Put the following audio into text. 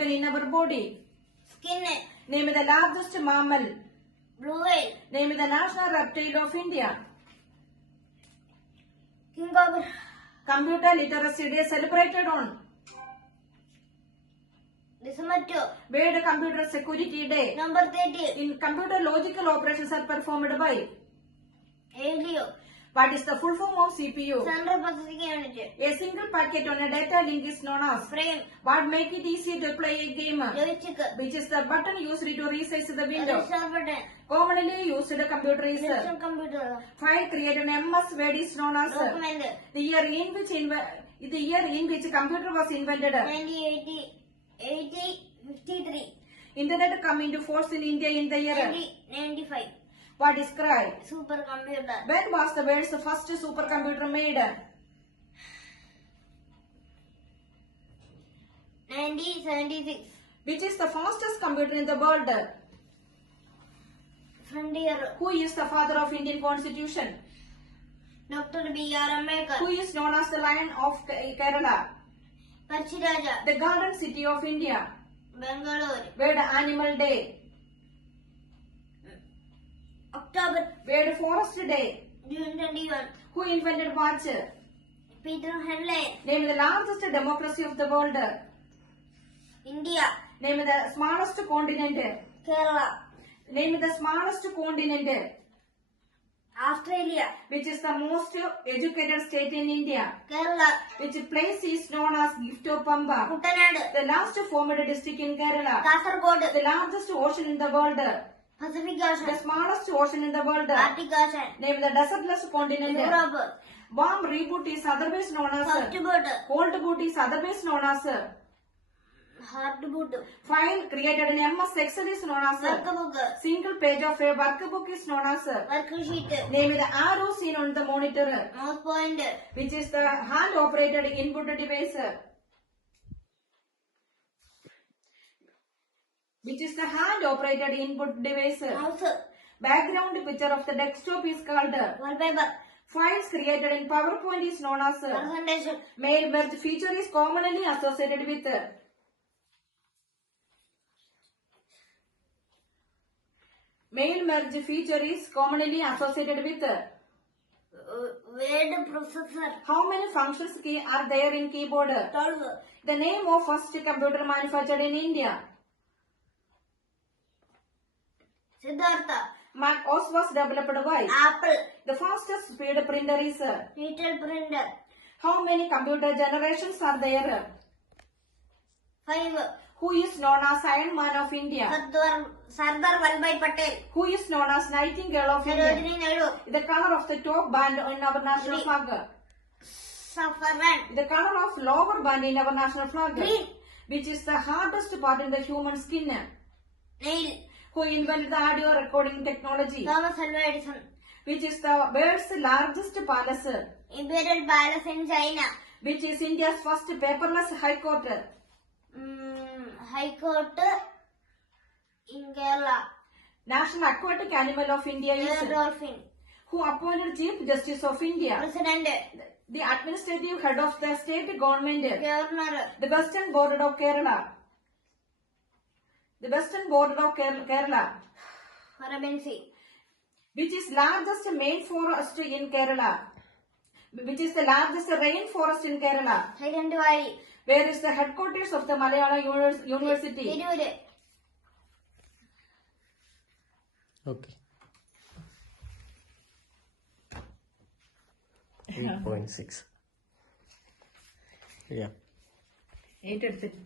organ in our body? Skin. Name the largest mammal. Blue whale. Name the national reptile of India. King cobra. Computer Literacy Day celebrated on December 2. World Computer Security Day. Number 30. In computer, logical operations are performed by ALU. What is the full form of CPU? Central Processing Unit. A single packet on a data link is known as Frame. What make it easy to play a game? Joystick. Which is the button used to resize the window? Restart button. Commonly used computer is Virtual computer. file created in MS Word is known as Document. the year in which computer was invented. 1953. Internet come into force in India in the year 1995. What is CRY? Supercomputer. When was the world's first supercomputer made? 1976. Which is the fastest computer in the world? Frontier. Who is the father of Indian Constitution? Dr. B.R. Ambedkar. Who is known as the Lion of Kerala? Parchiraja. The Garden City of India. Bangalore. World Animal Day. October. World Forest Day. June 21. Who invented watch? Peter Henley. Name the largest democracy of the world. India. Name the smallest continent. Kerala. Name the smallest continent. Australia. Which is the most educated state in India? Kerala. Which place is known as Gift of Pamba? Kuttanad. The last formed district in Kerala. Kasaragod. The largest ocean in the world. Pacific The Ocean. smallest ocean in the world. Arctic Ocean. Name the desertless continent. Europe. Warm reboot is otherwise known as Softboot. cold boot is otherwise known as Hardboot. file created in MS Excel is known as Workbook. single page of a workbook is known as Worksheet. name the arrow seen on the monitor, Mouse point. which is the hand operated input device. Which is the hand operated input device. Mouse. Background picture of the desktop is called Wallpaper. files created in PowerPoint is known as Presentation. mail merge feature is commonly associated with mail merge feature is commonly associated with Word processor. how many functions key are there in keyboard? 12. The name of first computer manufactured in India. Siddhartha. Mac OS was developed by Apple. the fastest speed printer is Retail printer. how many computer generations are there? 5. Who is known as Iron Man of India? Sardar Vallabhbhai Patel. Who is known as Nightingale of India? Sarojini Naidu. The color of the top band in our national Green. flag. Saffron. The color of lower band in our national flag. Green. Which is the hardest part in the human skin. Nail. Who invented the audio recording technology? Thomas Alva Edison. Which is the world's largest palace? Imperial Palace in China. Which is India's first paperless high court? High Court in Kerala. National aquatic animal of India is? Dolphin. Who appointed Chief Justice of India? President. The administrative head of the state government? Governor. The Western border of Kerala. The Western border of Kerala. Arabian Sea. Which is largest main forest in Kerala? Which is the largest rainforest in Kerala? Silent Valley. Where is the headquarters of the Malayalam University? Tiruvur. Okay. 8.6. Yeah. 8 എടുത്തിട്ട്